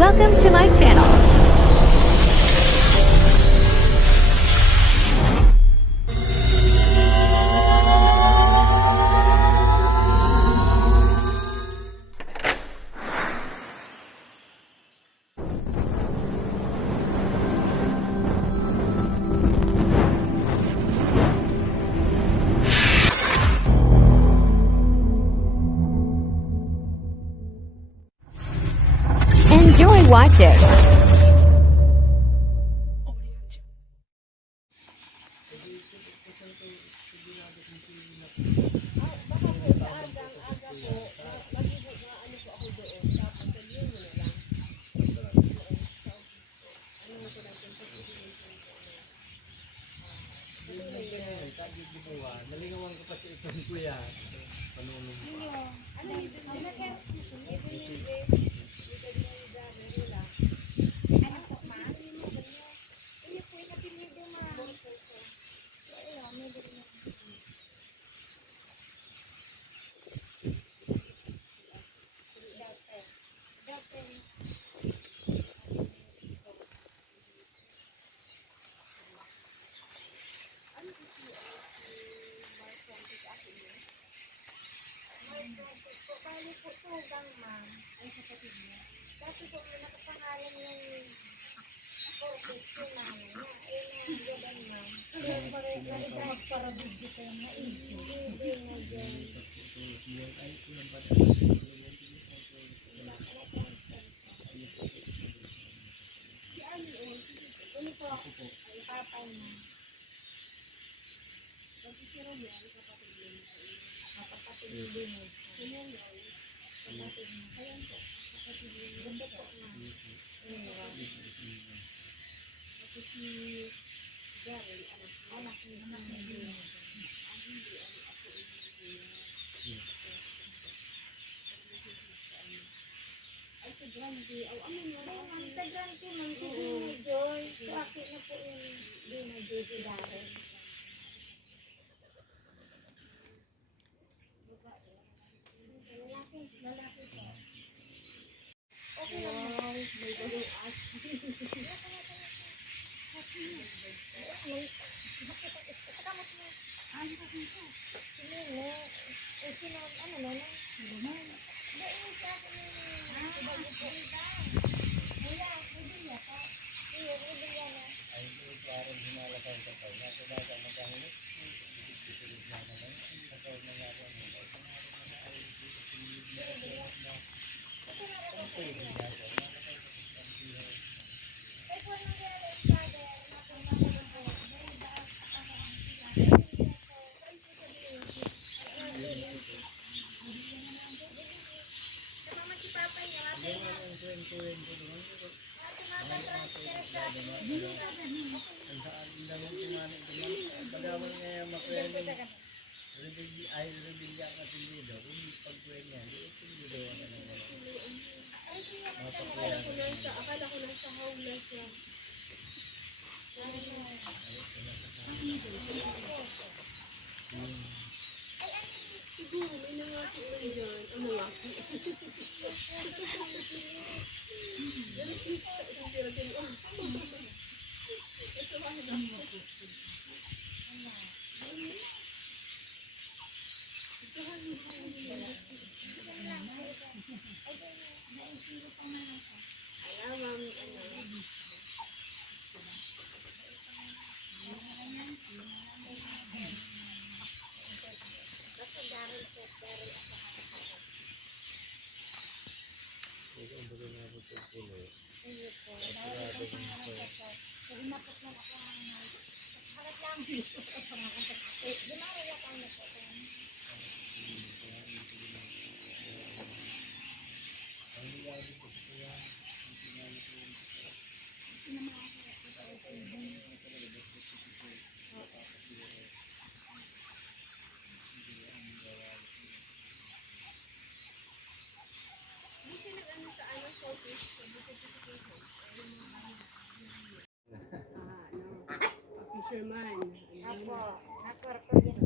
Welcome to my channel. Enjoy watching. Nalingawan ko pa si ito kuya. Panunong. Bali po tugang, ma'am. Ay, kapatid niya. Kasi po, may nakapangalan yung corporate po namin na. Eh, nanggagan, ma'am. Kaya pareho na ito magparabig dito yung naisip. Hindi na dyan. Si Ali, ano po? Ay, papay na. Kasi si Romel, kapatid niya. Kapatid niya din. Kapatid niya. Kaya po. Kapatid niya. Ganda po na. Kasi si Gary, anak niya din. Ang hindi, ako ay, sa grande. Amin mo na. Sa grande, ma'am. Si Dina Joy. So, akin na po yung Dina Joy si Darren. Lalaki po. Okay lang. Wow, may bagong asin. Katamot mo. Ano ka dito? Sino mo? Sino, ano na lang? Sino na? Hindi, sa akin yung bago po. Wala, pwede niya pa. Iyo, pwede niya na. Ay, ito parang hinalakay sa tayo. Nasa daga magkahulog. Ito na naman. Nasa nangyari ang mga. Ay, rebelya ka tindido. Kung pagkuhin niya, ito yung dawa ka naman. Akala ko lang sa hawla siya. Siguro, may nangaki lang dyan. Ano nga? Fisherman. Ako, nakorpo yan.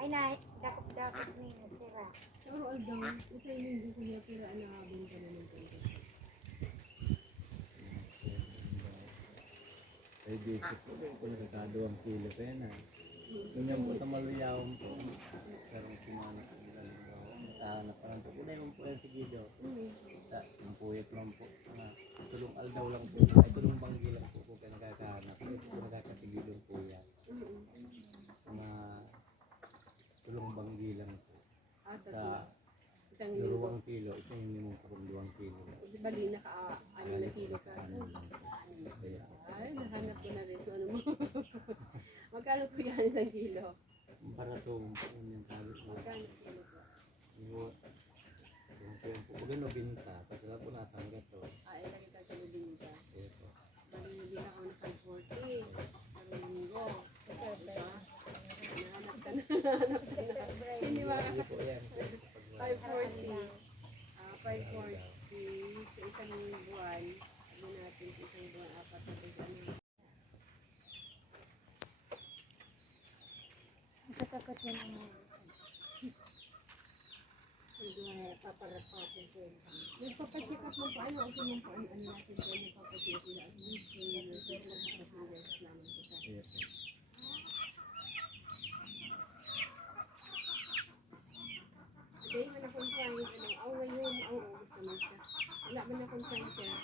Ay na, dakop-dakop ni Sira. Sa all daw, isa yung hindi ko niya pero ano, abin ka naman ko. Kay Joseph po, ito nakakadawang kilo pa yan ha. Ganyan po sa maluyawang po. Karang simana po nila ng bawa. Matahanap pa lang po. Kunay mo po yan si Guido. Ang puyat lang po. Tulong aldaw lang po. Ay tulong banggi lang po kung kaya nakakahanap. Ay po nakakasigilong po yan. Mga tulong banggi lang po. Sa Isang linggo. 2 kilo. Ito yung minimum po kung 2 kilo. Bali, naka-ano na kilo ka. Ay, nahanap ko na rin. So, ano mo? Magkano po yan isang kilo? Para to, yung sabi ko. Magkano kilo po? Yung po, pag ano binta, kasi lang po nasanggat to. Ay, lagi ka sa lubing ka. Ito. Bali, hindi ka ako naka-40. Sa linggo. Diba? Nahanap ka na. Nahanap ka na. Hindi ba? Hindi po yan. 540. 540 sa isang buwan. Sabi natin sa isang buwan, 4 na ano. Nakatakot yan ang mga. Nagpapacheck up mo pa, ano? Okay mo pa, ano natin ko, nagpapacheck up mo. At least, nagpapacheck naman kita. Ito. Hindi man akong trying, ano, ngayon, gusto man siya. Wala man akong trying siya.